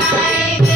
Bye.